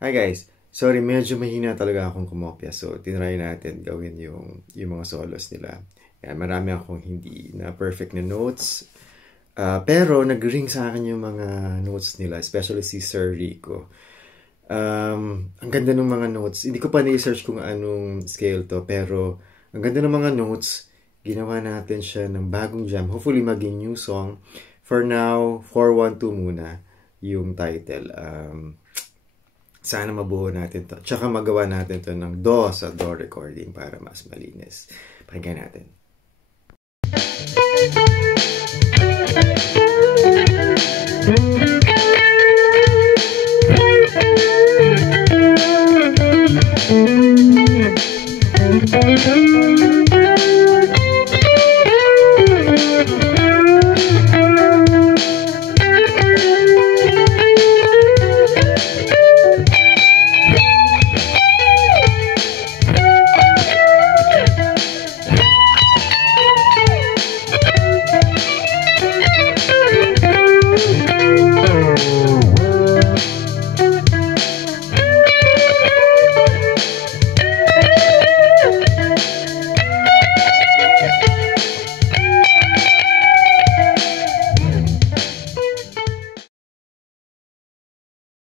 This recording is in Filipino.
Hi guys! Sorry, medyo mahina talaga akong kumopya. So, tinry natin gawin yung mga solos nila. Yan, marami akong hindi na perfect na notes. Pero nag-ring sa akin yung mga notes nila, especially si Sir Rico. Ang ganda ng mga notes. Hindi ko pa na-search kung anong scale to, pero ang ganda ng mga notes. Ginawa natin siya ng bagong jam. Hopefully maging new song. For now, 412 muna yung title. Sana mabuo natin to. Tsaka magawa natin to ng do sa do recording para mas malinis. Pakinggan natin.